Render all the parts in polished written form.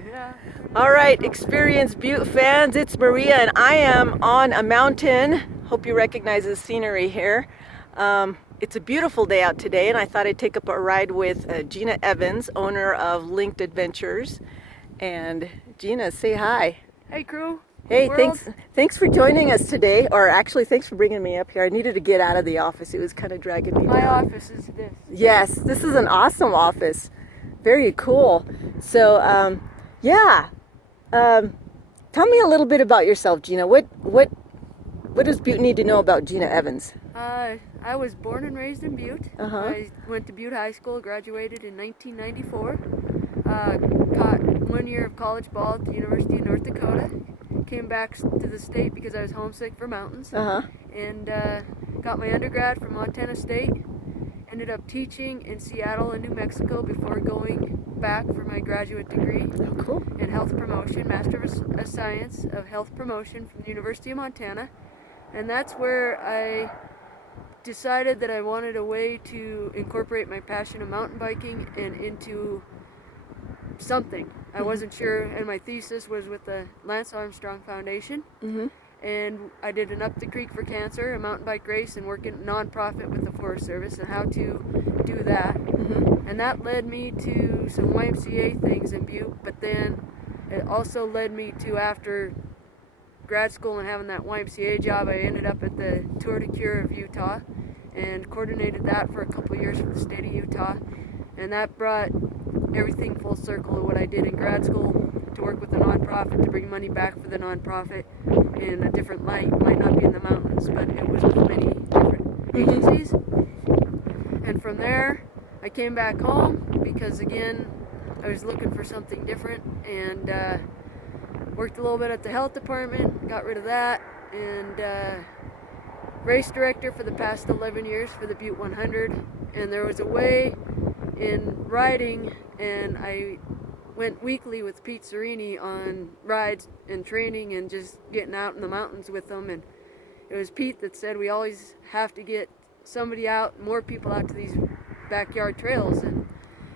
going? Yeah. All right, experienced Butte fans, it's Maria and I am on a mountain. Hope you recognize the scenery here. It's a beautiful day out today and I thought I'd take up a ride with Gina Evans, owner of Linked Adventures. And Gina, say hi. Hey crew. Hey, World. thanks for joining us today, or actually thanks for bringing me up here. I needed to get out of the office. It was kind of dragging me My down. office is this. Yes, this is an awesome office. Very cool. So, tell me a little bit about yourself, Gina. What does Butte need to know about Gina Evans? I was born and raised in Butte. Uh-huh. I went to Butte High School, graduated in 1994. Caught 1 year of college ball at the University of North Dakota. Came back to the state because I was homesick for mountains. Uh-huh. And got my undergrad from Montana State. Ended up teaching in Seattle and New Mexico before going back for my graduate degree Oh, cool. in health promotion, Master of Science of Health Promotion from the University of Montana. And that's where I decided that I wanted a way to incorporate my passion of mountain biking and into something. I wasn't sure, and my thesis was with the Lance Armstrong Foundation. Mm-hmm. And I did an Up the Creek for Cancer, a mountain bike race, and working nonprofit with the Forest Service and how to do that. Mm-hmm. And that led me to some YMCA things in Butte, but then it also led me to, after grad school and having that YMCA job, I ended up at the Tour de Cure of Utah and coordinated that for a couple of years for the state of Utah. And that brought everything full circle of what I did in grad school, to work with a nonprofit, to bring money back for the nonprofit in a different light. It might not be in the mountains, but it was with many different agencies. And from there, I came back home because, again, I was looking for something different, and worked a little bit at the health department, got rid of that, and race director for the past 11 years for the Butte 100. And there was a way in riding, and I went weekly with Pete Serini on rides and training and just getting out in the mountains with them. And it was Pete that said we always have to get somebody out, more people out to these backyard trails. And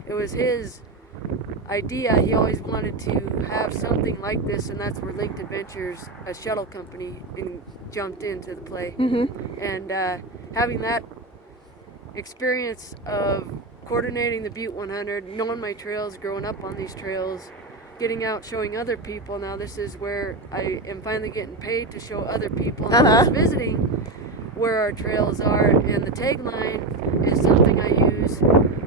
it was his idea. He always wanted to have something like this, and that's where Linked Adventures, a shuttle company, jumped into the play. Mm-hmm. And having that experience of coordinating the Butte 100, knowing my trails, growing up on these trails, getting out, showing other people. Now this is where I am finally getting paid to show other people who's visiting where our trails are. And the tagline is something I use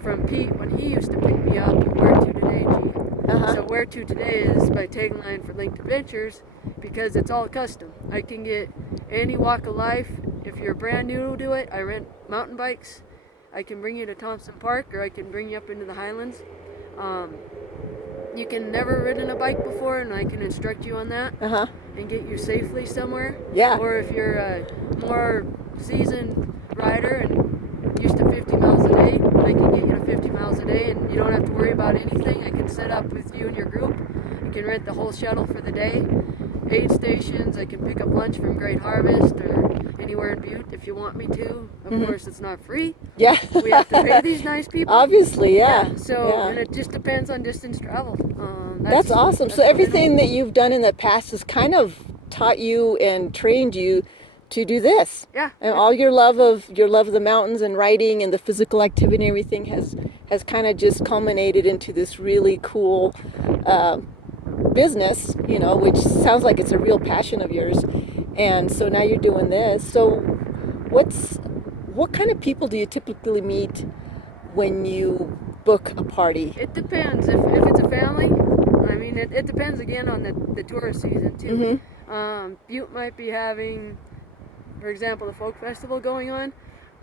from Pete when he used to pick me up, "Where to today, G?" So "Where to today" is my tagline for Linked Adventures, because it's all custom. I can get any walk of life. If you're brand new to it, I rent mountain bikes. I can bring you to Thompson Park, or I can bring you up into the Highlands. You can never ridden a bike before, and I can instruct you on that and get you safely somewhere. Yeah. Or if you're a more seasoned rider and used to 50 miles a day, I can get you to 50 miles a day, and you don't have to worry about anything. I can set up with you and your group. You can rent the whole shuttle for the day. Aid stations, I can pick up lunch from Great Harvest or anywhere in Butte if you want me to. Of course, it's not free. Yeah. We have to pay these nice people. Obviously, yeah. And it just depends on distance traveled. That's awesome. So everything that you've done in the past has kind of taught you and trained you to do this. Yeah. And all your love of the mountains and riding and the physical activity and everything has kind of just culminated into this really cool business, which sounds like it's a real passion of yours. And so now you're doing this. So what kind of people do you typically meet when you book a party? It depends. If it's a family, I mean, it depends again on the tourist season too. Butte might be having, for example, the folk festival going on,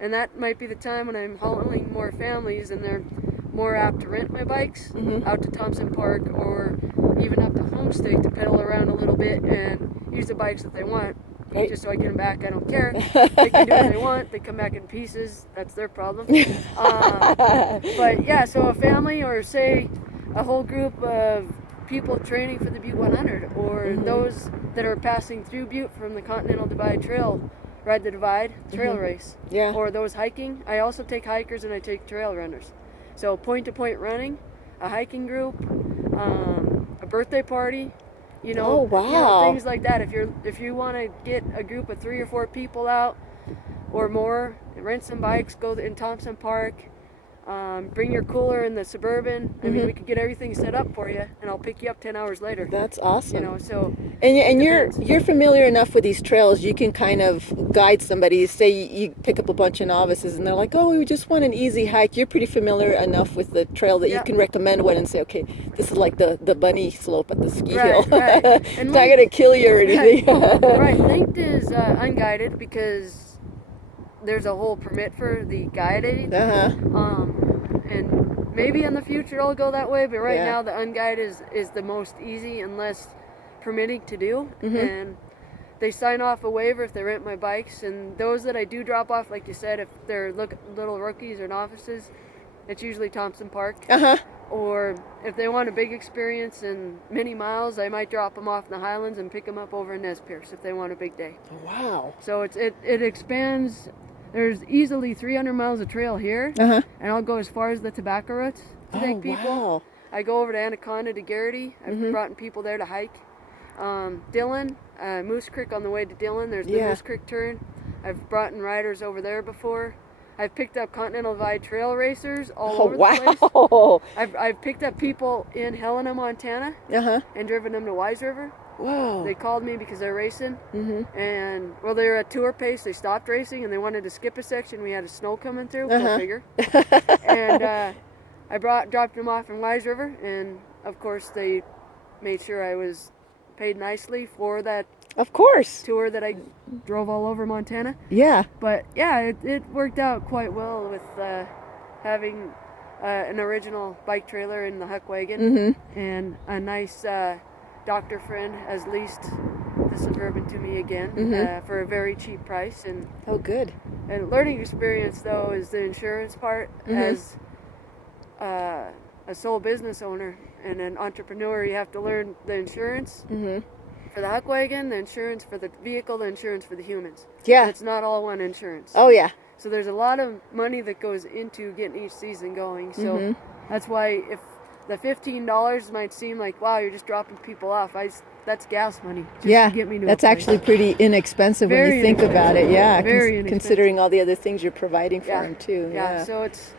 and that might be the time when I'm hauling more families, and they're more apt to rent my bikes out to Thompson Park or even up to Homestake to pedal around a little bit and use the bikes that they want. Right. Just so I get them back, I don't care. They can do what they want. They come back in pieces. That's their problem. But yeah, so a family, or say a whole group of people training for the Butte 100, or those that are passing through Butte from the Continental Divide Trail, Ride the Divide trail race. Yeah. Or those hiking. I also take hikers and I take trail runners. So point-to-point running, a hiking group, a birthday party, you know, Oh, wow. things like that. If you want to get a group of 3 or 4 people out or more, rent some bikes, go in Thompson Park. Bring your cooler in the Suburban. I mean, we could get everything set up for you, and I'll pick you up 10 hours later. That's awesome. You know, so and you're familiar enough with these trails. You can kind of guide somebody. Say you pick up a bunch of novices, and they're like, "Oh, we just want an easy hike." You're pretty familiar enough with the trail that you can recommend one and say, "Okay, this is like the bunny slope at the ski hill. Right. It's not gonna kill you or anything." Right. Linked is unguided because there's a whole permit for the guided. And maybe in the future I'll go that way, but right now the unguided is the most easy and less permitting to do. And they sign off a waiver if they rent my bikes, and those that I do drop off, like you said, if they're little rookies or novices, it's usually Thompson Park. Or if they want a big experience and many miles, I might drop them off in the Highlands and pick them up over in Nez Perce if they want a big day. Wow. So it expands. There's easily 300 miles of trail here, and I'll go as far as the tobacco roots to take people. Wow. I go over to Anaconda to Garrity. I've brought people there to hike. Dillon, Moose Creek on the way to Dillon. There's the Moose Creek turn. I've brought in riders over there before. I've picked up Continental Divide trail racers all over the place. I've picked up people in Helena, Montana, and driven them to Wise River. Wow. They called me because they're racing, and they were at tour pace. They stopped racing and they wanted to skip a section. We had a snow coming through. Go figure. And I dropped them off in Wise River, and of course they made sure I was paid nicely for that. Of course. Tour that I drove all over Montana. Yeah. But yeah, it worked out quite well with having an original bike trailer in the Huck wagon, and a nice doctor friend has leased the Suburban to me again for a very cheap price. And oh, good. And learning experience though is the insurance part. As a sole business owner and an entrepreneur, you have to learn the insurance. For the Huck wagon, the insurance for the vehicle, the insurance for the humans. Yeah. It's not all one insurance. Oh, yeah. So there's a lot of money that goes into getting each season going. So that's why if the $15 might seem like, wow, you're just dropping people off, that's gas money. Just to get me to that's actually pretty inexpensive when you think about it. Yeah, very considering all the other things you're providing for them too. Yeah, so it's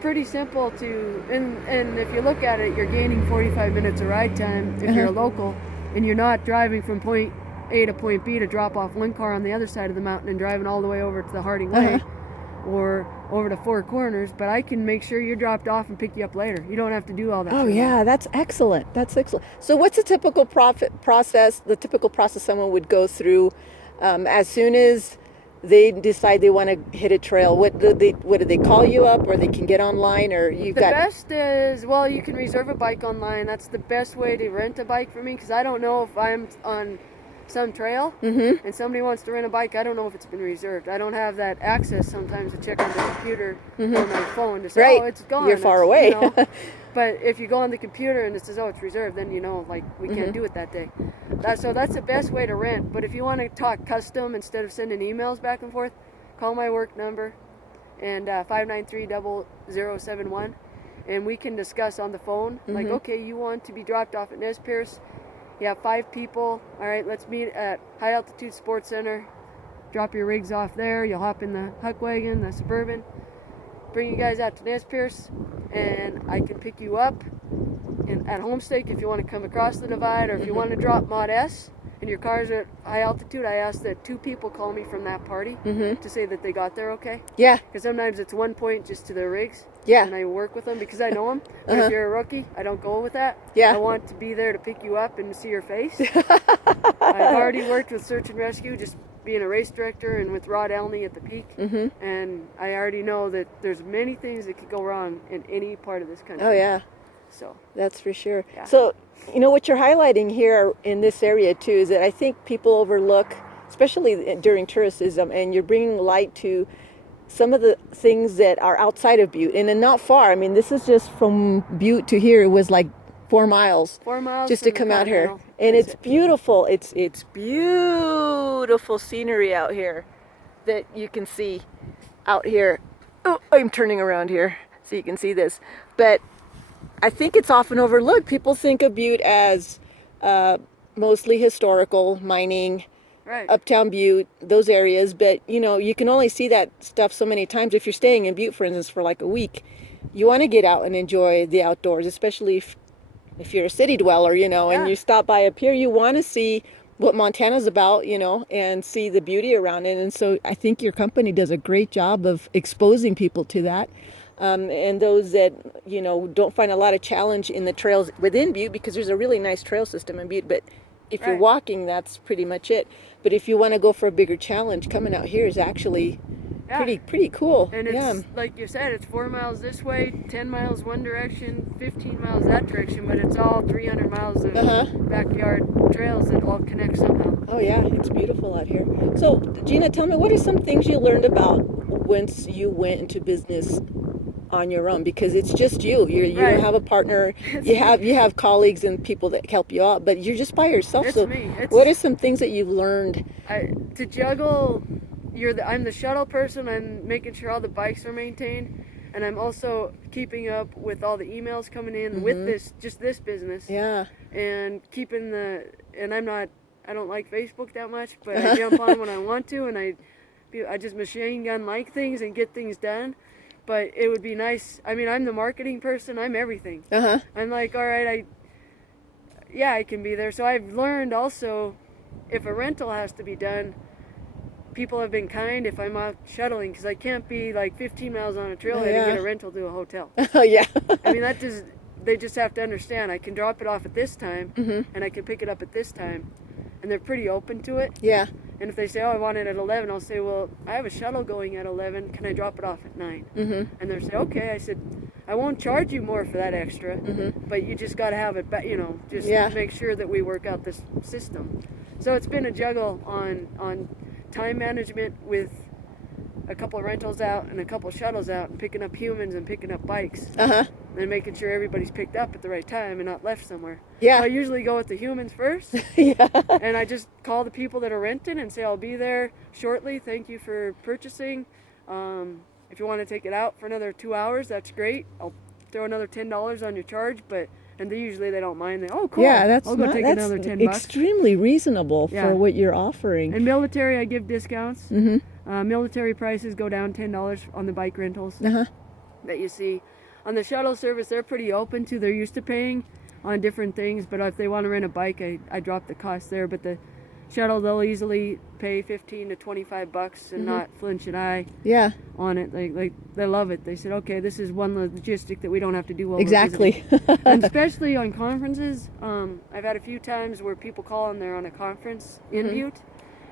pretty simple to, and if you look at it, you're gaining 45 minutes of ride time if you're a local. And you're not driving from point A to point B to drop off one car on the other side of the mountain and driving all the way over to the Harding Way or over to Four Corners, but I can make sure you're dropped off and pick you up later. You don't have to do all that. Oh, yeah, that's excellent. That's excellent. So what's the typical process someone would go through as soon as they decide they want to hit a trail? What do they call you up, or they can get online, or you've got... The best is, well, you can reserve a bike online. That's the best way to rent a bike for me, because I don't know if I'm on some trail and somebody wants to rent a bike. I don't know if it's been reserved. I don't have that access sometimes to check on the computer or my phone to say, oh, it's gone. You're far away. You know, but if you go on the computer and it says, oh, it's reserved, then you know, like, we can't do it that day. So that's the best way to rent. But if you want to talk custom instead of sending emails back and forth, call my work number and 593-0071, and we can discuss on the phone. Like, okay, you want to be dropped off at Nez Perce. You have 5 people. All right, let's meet at High Altitude Sports Center. Drop your rigs off there. You'll hop in the Huck wagon, the Suburban. Bring you guys out to Nez Perce, and I can pick you up at Homestake if you want to come across the divide, or if you want to drop Mod S and your car's at high altitude. I ask that 2 people call me from that party to say that they got there okay. Yeah. Because sometimes it's 1 point just to their rigs. Yeah. And I work with them because I know them. But if you're a rookie, I don't go with that. Yeah. I want to be there to pick you up and to see your face. I've already worked with Search and Rescue, just being a race director, and with Rod Elney at the Peak. And I already know that there's many things that could go wrong in any part of this country. Oh, yeah. So that's for sure. Yeah. So, you know, what you're highlighting here in this area too is that I think people overlook, especially during tourism, and you're bringing light to some of the things that are outside of Butte, and not far. I mean, this is just from Butte to here. It was like 4 miles. 4 miles just to come out here, and it's beautiful. It's beautiful scenery out here that you can see out here. Oh, I'm turning around here so you can see this, but I think it's often overlooked. People think of Butte as mostly historical, mining, Right. Uptown Butte, those areas, but you can only see that stuff so many times. If you're staying in Butte, for instance, for like a week, you want to get out and enjoy the outdoors, especially if you're a city dweller, and you stop by up here, you want to see what Montana's about, and see the beauty around it. And so I think your company does a great job of exposing people to that. And those that, don't find a lot of challenge in the trails within Butte, because there's a really nice trail system in Butte, but if you're walking, that's pretty much it. But if you want to go for a bigger challenge, coming out here is actually pretty cool. And it's like you said, it's 4 miles this way, 10 miles one direction, 15 miles that direction, but it's all 300 miles of backyard trails that all connect somehow. Oh yeah, it's beautiful out here. So Gina, tell me, what are some things you learned about once you went into business on your own? Because it's just you don't have a partner. You have colleagues and people that help you out, but you're just by yourself. It's so me. What are some things that you've learned to juggle? I'm the shuttle person. I'm making sure all the bikes are maintained, and I'm also keeping up with all the emails coming in with this business. Yeah. And keeping I don't like Facebook that much, but I jump on when I want to, and I just machine gun like things and get things done. But it would be nice. I mean, I'm the marketing person. I'm everything. I'm like, all right, I can be there. So I've learned also, if a rental has to be done, people have been kind if I'm out shuttling, because I can't be like 15 miles on a trailhead and get a rental to a hotel. Oh yeah. I mean, they just have to understand. I can drop it off at this time, and I can pick it up at this time, and they're pretty open to it. Yeah. And if they say, oh, I want it at 11, I'll say, well, I have a shuttle going at 11. Can I drop it off at 9? And they'll say, okay. I said, I won't charge you more for that extra, but you just got to have it, make sure that we work out this system. So it's been a juggle on time management with a couple of rentals out and a couple of shuttles out, and picking up humans and picking up bikes. And making sure everybody's picked up at the right time and not left somewhere. Yeah. So I usually go with the humans first. And I just call the people that are renting and say, I'll be there shortly. Thank you for purchasing. If you want to take it out for another 2 hours, that's great. I'll throw another $10 on your charge, and they don't mind. Oh, cool. Yeah, I'll go take another $10. Extremely reasonable for what you're offering. And military, I give discounts. Military prices go down $10 on the bike rentals that you see. On the shuttle service, they're pretty open to. They're used to paying on different things, but if they want to rent a bike, I drop the cost there. But the shuttle, they'll easily pay $15 to $25 and not flinch an eye on it. Like they love it. They said, okay, this is one logistic that we don't have to do while exactly. we're visiting. And especially on conferences, I've had a few times where people call and they're on a conference in Butte,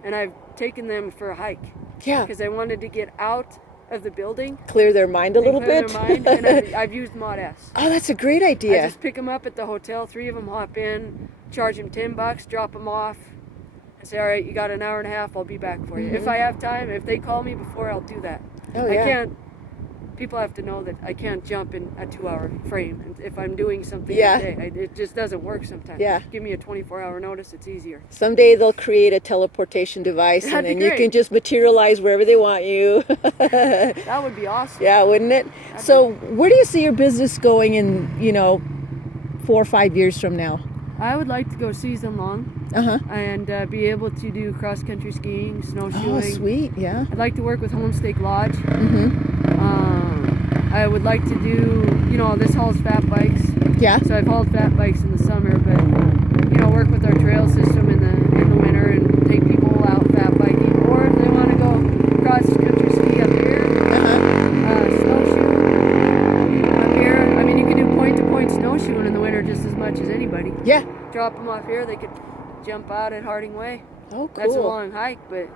and I've taken them for a hike. Yeah. Because they wanted to get out of the building, clear their mind a little bit. And I've used Mod S. Oh, that's a great idea. I just pick them up at the hotel. 3 of them hop in, charge them $10, drop them off, and say, all right, you got an hour and a half. I'll be back for you. If I have time, if they call me before, I'll do that. Oh yeah. I can't. People have to know that I can't jump in a 2-hour frame. And if I'm doing something today, it just doesn't work sometimes. Yeah. Give me a 24-hour notice. It's easier. Someday they'll create a teleportation device, and then you can just materialize wherever they want you. That would be awesome. Yeah, wouldn't it? So where do you see your business going in, 4 or 5 years from now? I would like to go season long and be able to do cross-country skiing, snowshoeing. Oh, sweet, yeah. I'd like to work with Homestake Lodge. I would like to do, this hauls fat bikes. Yeah. So I've hauled fat bikes in the summer, but, work with our trail system in the winter and take people out fat biking. Or if they want to go cross-country ski up here, snowshoe up here. I mean, you can do point-to-point snowshoeing in the winter just as much as anybody. Yeah. Drop them off here, they could jump out at Harding Way. Oh, cool. That's a long hike, but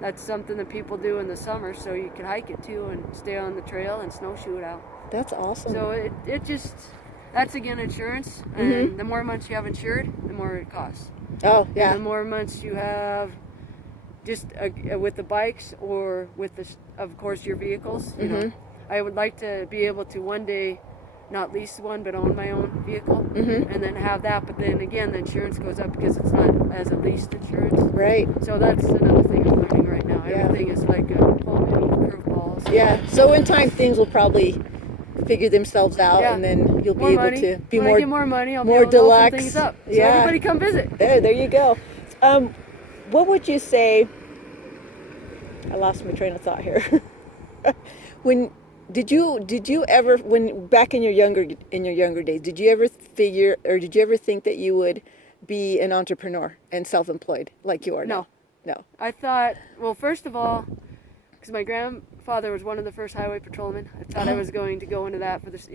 that's something that people do in the summer, so you can hike it too and stay on the trail and snowshoe it out. That's awesome. So that's again insurance, and the more months you have insured, the more it costs. Oh, yeah. And the more months you have just with the bikes or with of course your vehicles, I would like to be able to one day not lease one but own my own vehicle and then have that, but then again the insurance goes up because it's not as a leased insurance. Right. So that's another thing I'm learning right now. Everything is like a whole many curveballs. Yeah. So in time things will probably figure themselves out, Yeah. and then you'll be More able money. to be when I more get more money, I'll more be able to open deluxe. things up. So Yeah. everybody come visit. There you go. What would you say? I lost my train of thought here. When did you ever, when back in your younger days, did you ever figure, or did you ever think that you would be an entrepreneur and self-employed like you are now? No. I thought, well, first of all, because my grandfather was one of the first highway patrolmen, I thought I was going to go into that for this.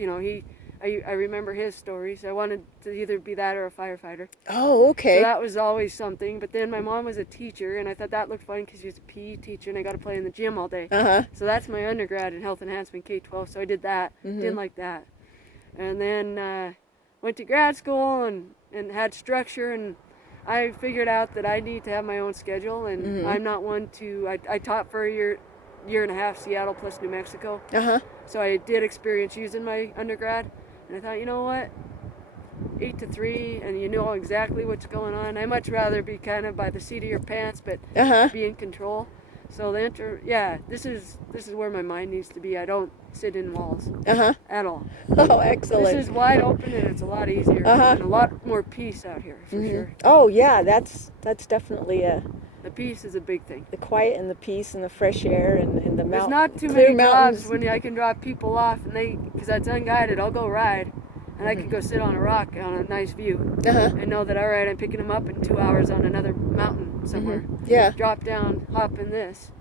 I remember his stories. I wanted to either be that or a firefighter. Oh, okay. So that was always something. But then my mom was a teacher, and I thought that looked fun because she was a PE teacher, and I got to play in the gym all day. So that's my undergrad in health enhancement, K-12. So I did that. Didn't like that. And then went to grad school and had structure, and I figured out that I need to have my own schedule, and I'm not one to. I taught for a year and a half, Seattle plus New Mexico. So I did experience using my undergrad. And I thought, you know what, 8 to 3, and you know exactly what's going on. I much rather be kind of by the seat of your pants, but be in control. So this is where my mind needs to be. I don't sit in walls at all. Oh, excellent. This is wide open, and it's a lot easier and a lot more peace out here for sure. Oh yeah, that's definitely the peace is a big thing. The quiet and the peace and the fresh air and the mountains. There's not too many jobs when I can drop people off, and because that's unguided, I'll go ride, and I can go sit on a rock on a nice view, and know that, all right, I'm picking them up in 2 hours on another mountain somewhere. Yeah. Drop down, hop in this,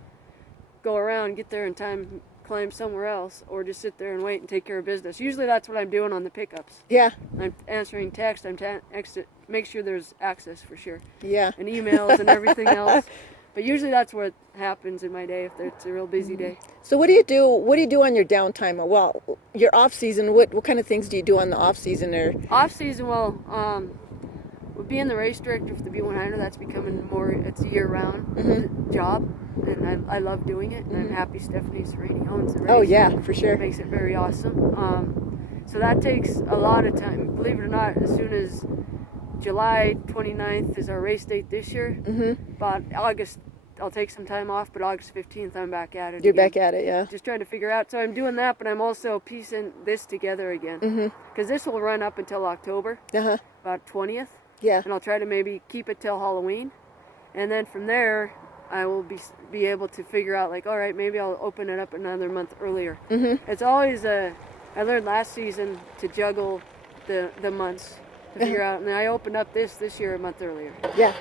go around, get there in time, climb somewhere else, or just sit there and wait and take care of business. Usually that's what I'm doing on the pickups. Yeah. I'm answering text, make sure there's access for sure. Yeah. And emails and everything else. But usually that's what happens in my day if it's a real busy day. So what do you do? What do you do on your downtime? Well, your off season. What kind of things do you do on the off season? Or off season? Well, being the race director for the B100, that's becoming more. It's a year-round job, and I love doing it. And I'm happy Stephanie Sereni owns the race. Oh yeah, for sure. It makes it very awesome. So that takes a lot of time. Believe it or not, as soon as July 29th is our race date this year. About August, I'll take some time off, but August 15th, I'm back at it. You're again. Back at it, yeah. Just trying to figure out. So I'm doing that, but I'm also piecing this together again. Because this will run up until October, about 20th. Yeah. And I'll try to maybe keep it till Halloween. And then from there, I will be able to figure out, like, all right, maybe I'll open it up another month earlier. It's always I learned last season to juggle the months. To figure out, and I opened up this year a month earlier. Yeah.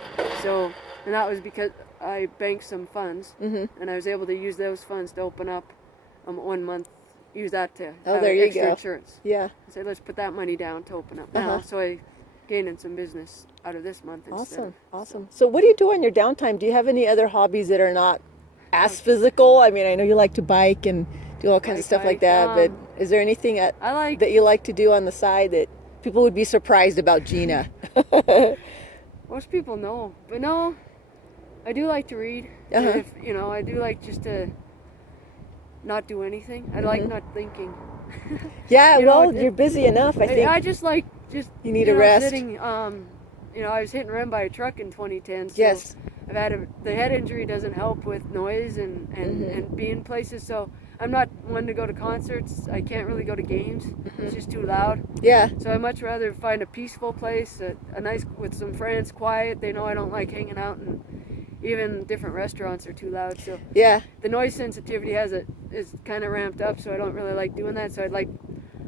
So, and that was because I banked some funds, and I was able to use those funds to open up 1 month. Use that to have extra insurance. Yeah. I said, let's put that money down to open up now. So I gained some business out of this month. Awesome. So what do you do on your downtime? Do you have any other hobbies that are not as physical? I mean, I know you like to bike and do all kinds of stuff like that, but is there anything that you like to do on the side that people would be surprised about Gina? Most people know, but no, I do like to read. If, I do like just to not do anything. I like not thinking. Yeah, you're busy enough. I think. I just like you need a rest. Sitting, I was hit and run by a truck in 2010. So yes. I've had the head injury doesn't help with noise and being places. So I'm not one to go to concerts. I can't really go to games. It's just too loud. Yeah. So I much rather find a peaceful place, a nice with some friends, quiet. They know I don't like hanging out, and even different restaurants are too loud. So yeah, the noise sensitivity is kind of ramped up. So I don't really like doing that. So I'd like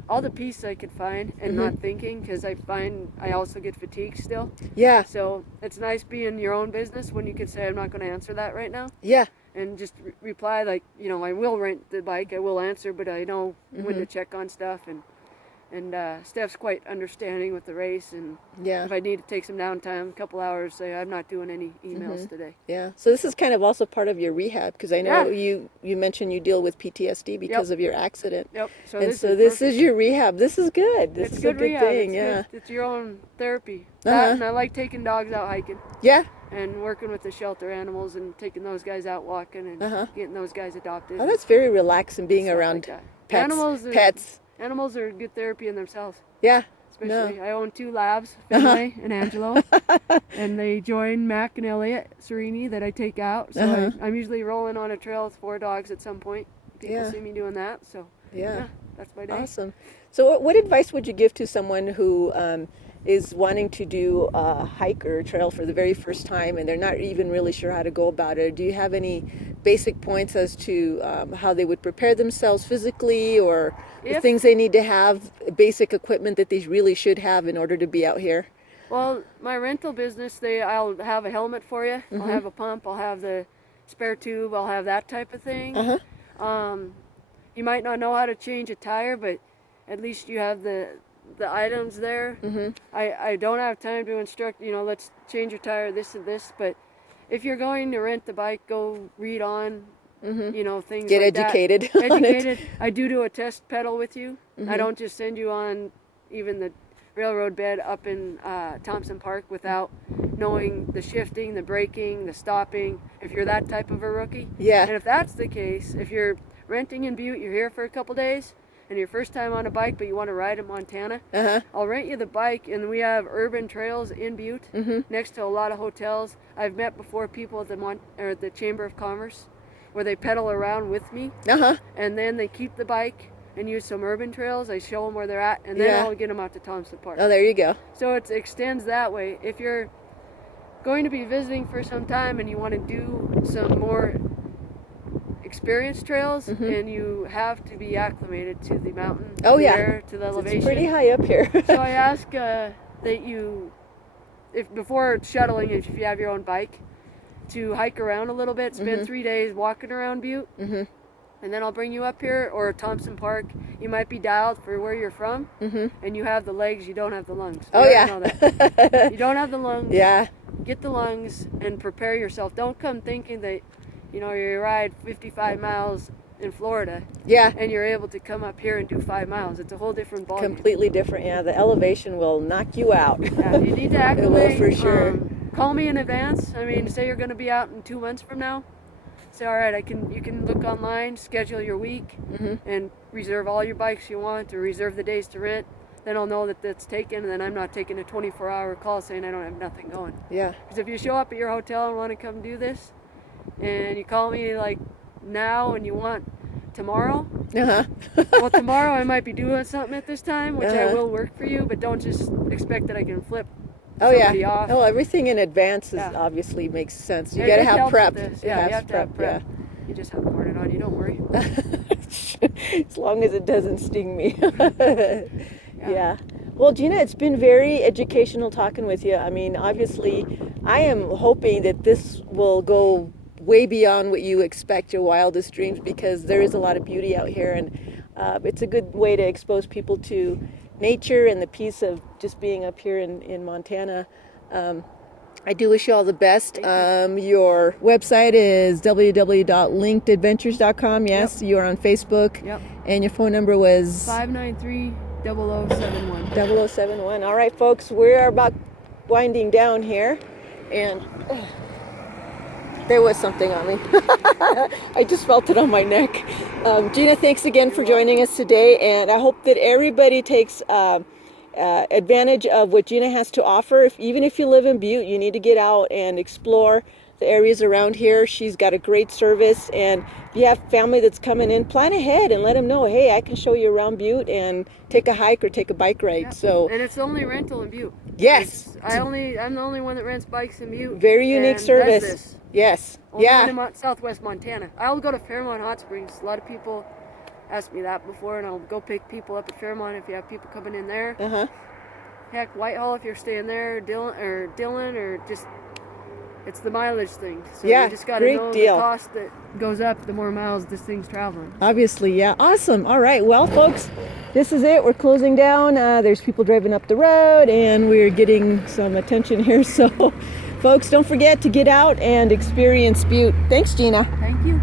all the peace I could find and not thinking, because I find I also get fatigued still. Yeah. So it's nice being your own business when you can say, I'm not going to answer that right now. Yeah. And just reply like, I will rent the bike, I will answer, but I know when to check on stuff. And Steph's quite understanding with the race. And if I need to take some downtime, a couple hours, say I'm not doing any emails today. Yeah. So this is kind of also part of your rehab, because I know you mentioned you deal with PTSD because of your accident. Yep. So this is your rehab. This is good. This is a good rehab. Thing. It's your own therapy. And I like taking dogs out hiking. Yeah. And working with the shelter animals and taking those guys out walking and getting those guys adopted. Oh, that's very relaxing, being around like pets. Animals are good therapy in themselves. Yeah. Especially, I own 2 labs, Finlay and Angelo, and they join Mac and Elliot Sereni that I take out. So I'm usually rolling on a trail with 4 dogs at some point. People see me doing that, so yeah. that's my day. Awesome. So what advice would you give to someone who is wanting to do a hike or a trail for the very first time and they're not even really sure how to go about it? Do you have any basic points as to how they would prepare themselves physically, or the things they need to have, basic equipment that they really should have in order to be out here? Well, my rental business, I'll have a helmet for you. I'll have a pump. I'll have the spare tube. I'll have that type of thing. You might not know how to change a tire, but at least you have the items there. I don't have time to instruct, let's change your tire, this and this, but if you're going to rent the bike, go read on, things Get like educated. That. Educated. I do a test pedal with you. I don't just send you on even the railroad bed up in Thompson Park without knowing the shifting, the braking, the stopping, if you're that type of a rookie. Yeah. And if that's the case, if you're renting in Butte, you're here for a couple days, and your first time on a bike, but you want to ride in Montana, I'll rent you the bike, and we have urban trails in Butte next to a lot of hotels. I've met before people at the Chamber of Commerce where they pedal around with me, and then they keep the bike and use some urban trails. I show them where they're at, and then I'll get them out to Thompson Park. Oh, there you go. So it extends that way. If you're going to be visiting for some time and you want to do some more experienced trails, and you have to be acclimated to the mountain, to the air, to the elevation. It's pretty high up here. So I ask that you, if before shuttling, if you have your own bike, to hike around a little bit, spend 3 days walking around Butte, and then I'll bring you up here, or Thompson Park. You might be dialed for where you're from, and you have the legs, you don't have the lungs. Oh, yeah. Know that. You don't have the lungs. Yeah. Get the lungs and prepare yourself. Don't come thinking that, you ride 55 miles in Florida, and you're able to come up here and do 5 miles. It's a whole different ballgame. Completely different. Yeah, the elevation will knock you out. Yeah, you need to acclimate. It will for sure. Call me in advance. I mean, say you're going to be out in 2 months from now. Say, all right, you can look online, schedule your week, and reserve all your bikes you want, or reserve the days to rent. Then I'll know that that's taken, and then I'm not taking a 24-hour call saying I don't have nothing going. Yeah. Because if you show up at your hotel and want to come do this, and you call me like now and you want tomorrow, well, tomorrow I might be doing something at this time, which I will work for you, but don't just expect that I can flip somebody off. Oh, everything in advance obviously makes sense. You got to have prep. You have to have prep. You just have to warn it on you, don't worry. As long as it doesn't sting me. Yeah. Well, Gina, it's been very educational talking with you. I mean, obviously, I am hoping that this will go way beyond what you expect, your wildest dreams, because there is a lot of beauty out here, and it's a good way to expose people to nature and the peace of just being up here in Montana. I do wish you all the best. Your website is www.linkedadventures.com. Yes, you are on Facebook. Yep. And your phone number was 593-0071. 0071. All right, folks, we are about winding down here, and there was something on me. I just felt it on my neck. Gina, thanks again for joining us today, and I hope that everybody takes advantage of what Gina has to offer. Even if you live in Butte, you need to get out and explore the areas around here. She's got a great service, and if you have family that's coming in, plan ahead and let them know, hey, I can show you around Butte and take a hike or take a bike ride. Yep. So, and it's the only rental in Butte. Yes. I'm the only one that rents bikes in Butte. Very unique service. Does this. Yes. Only one in Southwest Montana. I'll go to Fairmont Hot Springs. A lot of people asked me that before, and I'll go pick people up at Fairmont if you have people coming in there. Heck, Whitehall if you're staying there, Dillon, or just, it's the mileage thing. So you just got to know the cost that goes up the more miles this thing's traveling. Obviously, yeah. Awesome. All right. Well, folks, this is it. We're closing down. There's people driving up the road, and we're getting some attention here. So, folks, don't forget to get out and experience Butte. Thanks, Gina. Thank you.